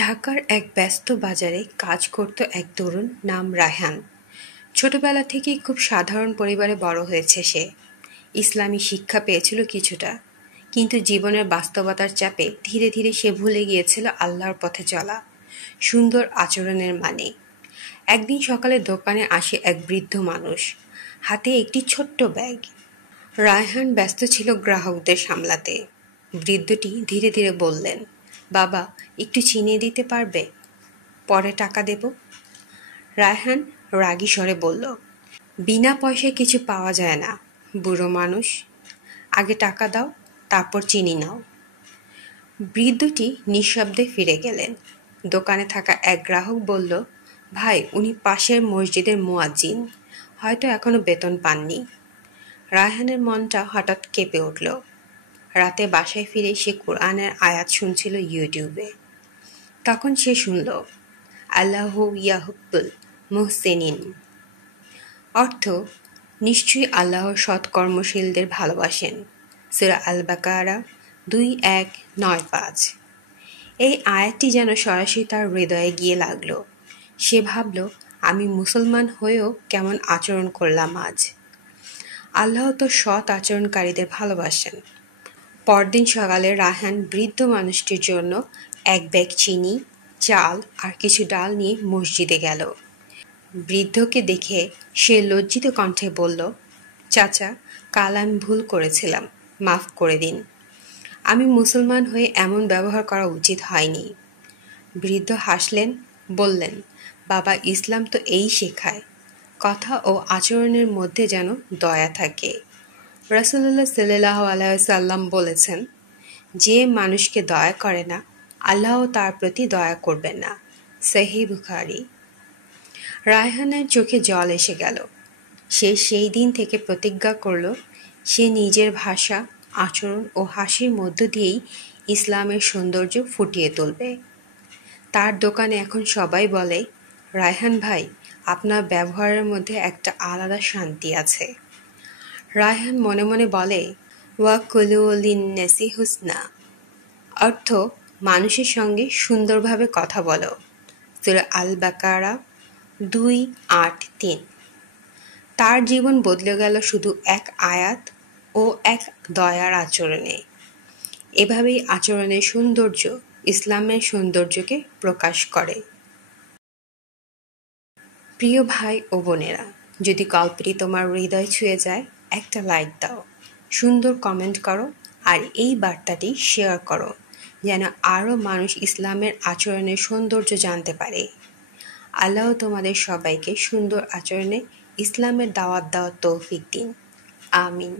ঢাকার এক ব্যস্ত বাজারে কাজ করত এক তরুণ নাম রায়হান। ছোটবেলা থেকেই খুব সাধারণ পরিবারে বড় হয়েছে সে। ইসলামী শিক্ষা পেয়েছিল কিছুটা, কিন্তু জীবনের বাস্তবতার চাপে ধীরে ধীরে সে ভুলে গিয়েছিল আল্লাহর পথে চলা, সুন্দর আচরণের মানে। একদিন সকালে দোকানে আসে এক বৃদ্ধ মানুষ, হাতে একটি ছোট্ট ব্যাগ। রায়হান ব্যস্ত ছিল গ্রাহকদের সামলাতে। বৃদ্ধটি ধীরে ধীরে বললেন, বাবা, একটু চিনি দিতে পারবে? পরে টাকা দেব। রায়হান রাগী স্বরে বলল, বিনা পয়সায় কিছু পাওয়া যায় না, বুড়ো মানুষ। আগে টাকা দাও, তারপর চিনি নাও। বৃদ্ধটি নিঃশব্দে ফিরে গেলেন। দোকানে থাকা এক গ্রাহক বলল, ভাই, উনি পাশের মসজিদের মুয়াজ্জিন, হয়তো এখনো বেতন পাননি। রায়হানের মনটা হঠাৎ কেঁপে উঠল। রাতে বাসায় ফিরে সে কোরআনের আয়াত শুনছিল ইউটিউবে। তখন সে শুনল, আল্লাহু ইয়াহুব্বুল মুহসিনিন। অর্থ, নিশ্চয়ই আল্লাহ সৎকর্মশীলদের ভালোবাসেন। সূরা আল বাকারা 2:1-9-5। এই আয়াতটি যেন সরাসরি তার হৃদয়ে গিয়ে লাগল। সে ভাবল, আমি মুসলমান হয়েও কেমন আচরণ করলাম আজ। আল্লাহ তো সৎ আচরণকারীদের ভালোবাসেন। পরদিন সকালে রায়হান বৃদ্ধ মানুষটির জন্য এক ব্যাগ চিনি, চাল আর কিছু ডাল নিয়ে মসজিদে গেল। বৃদ্ধকে দেখে সে লজ্জিত কণ্ঠে বলল, চাচা, কাল আমি ভুল করেছিলাম, মাফ করে দিন। আমি মুসলমান হয়ে এমন ব্যবহার করা উচিত হয়নি। বৃদ্ধ হাসলেন, বললেন, বাবা, ইসলাম তো এই শেখায়, কথা ও আচরণের মধ্যে যেন দয়া থাকে। রাসূলুল্লাহ সাল্লাল্লাহু আলাইহি ওয়াসাল্লাম বলেছেন, যে মানুষকে দয়া করে না, আল্লাহও তার প্রতি দয়া করবেন না। সহিহ বুখারী। রায়হানের চোখে জল এসে গেল। সে সেই দিন থেকে প্রতিজ্ঞা করল, সে নিজের ভাষা, আচরণ ও হাসির মধ্য দিয়েই ইসলামের সৌন্দর্য ফুটিয়ে তুলবে। তার দোকানে এখন সবাই বলে, রায়হান ভাই, আপনার ব্যবহারের মধ্যে একটা আলাদা শান্তি আছে। রায়হান মনে মনে বলে, ওয়া কুলু লিন্নাসি হুসনা। অর্থ, মানুষের সঙ্গে সুন্দরভাবে কথা বলো। সূরা আল বাকারা 2:8-3। তার জীবন বদলে গেল শুধু এক আয়াত ও এক দয়ার আচরণে। এভাবেই আচরণের সৌন্দর্য ইসলামের সৌন্দর্যকে প্রকাশ করে। প্রিয় ভাই ও বোনেরা, যদি গল্পটি তোমার হৃদয় ছুঁয়ে যায়, একটা লাইক দাও, সুন্দর কমেন্ট করো আর এই বার্তাটি শেয়ার করো, যেন আরও মানুষ ইসলামের আচরণের সৌন্দর্য জানতে পারে। আল্লাহ তোমাদের সবাইকে সুন্দর আচরণে ইসলামের দাওয়াত দেওয়ার তৌফিক দিন। আমিন।